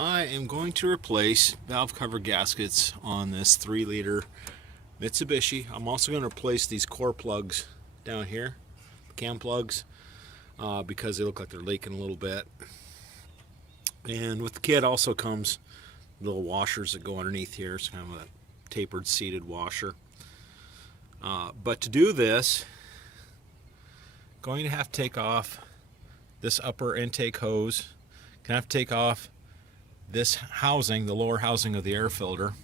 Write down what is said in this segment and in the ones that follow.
I am going to replace valve cover gaskets on this 3-liter Mitsubishi. I'm also going to replace these core plugs down here, cam plugs, because they look like they're leaking a little bit. And with the kit also comes little washers that go underneath here. It's kind of a tapered seated washer. But to do this, going to have to take off this upper intake hose. Gonna have to take off this housing, the lower housing of the air filter.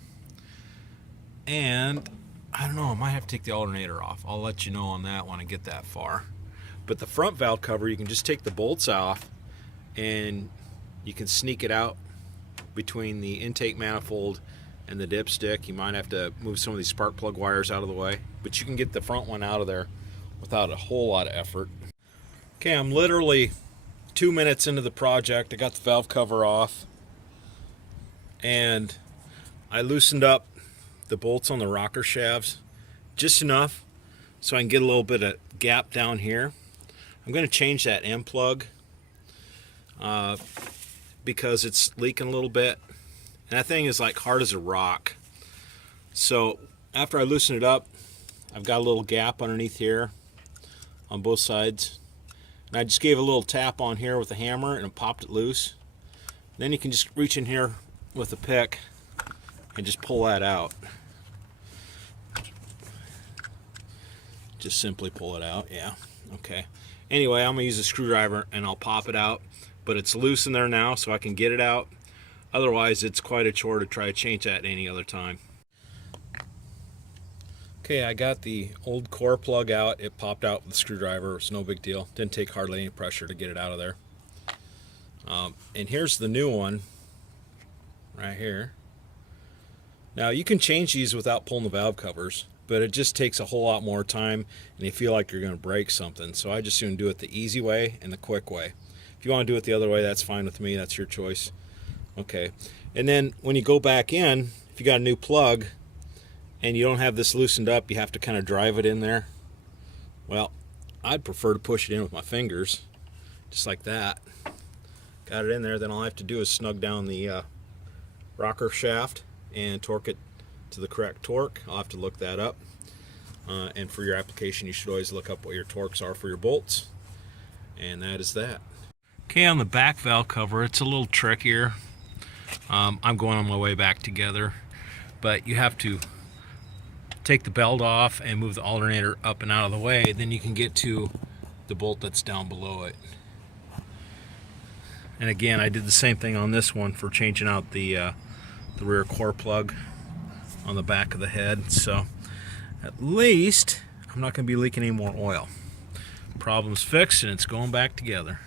And I don't know, I might have to take the alternator off. I'll let you know on that when I get that far. But the front valve cover, you can just take the bolts off and you can sneak it out between the intake manifold and the dipstick. You might have to move some of these spark plug wires out of the way, but you can get the front one out of there without a whole lot of effort. Okay, I'm literally 2 minutes into the project. I got the valve cover off and I loosened up the bolts on the rocker shafts just enough so I can get a little bit of gap down here. I'm going to change that end plug because it's leaking a little bit, and that thing is like hard as a rock. So after I loosen it up, I've got a little gap underneath here on both sides, and I just gave a little tap on here with a hammer and it popped it loose. Then you can just reach in here with a pick and just pull that out. Just simply pull it out. Yeah, okay. Anyway, I'm gonna use a screwdriver and I'll pop it out, but it's loose in there now so I can get it out. Otherwise it's quite a chore to try to change that any other time. Okay, I got the old core plug out. It popped out with the screwdriver. It's no big deal. Didn't take hardly any pressure to get it out of there. And here's the new one right here. Now you can change these without pulling the valve covers, but it just takes a whole lot more time and you feel like you're going to break something. So I just soon do it the easy way and the quick way. If you want to do it the other way, that's fine with me. That's your choice. Okay. And then when you go back in, if you got a new plug and you don't have this loosened up, you have to kind of drive it in there. Well, I'd prefer to push it in with my fingers, just like that. Got it in there. Then all I have to do is snug down the rocker shaft and torque it to the correct torque. I'll have to look that up. And for your application, you should always look up what your torques are for your bolts. And that is that. Okay, on the back valve cover, it's a little trickier. I'm going on my way back together, but you have to take the belt off and move the alternator up and out of the way. Then you can get to the bolt that's down below it. And again, I did the same thing on this one for changing out the rear core plug on the back of the head. So at least I'm not going to be leaking any more oil. Problem's fixed and it's going back together.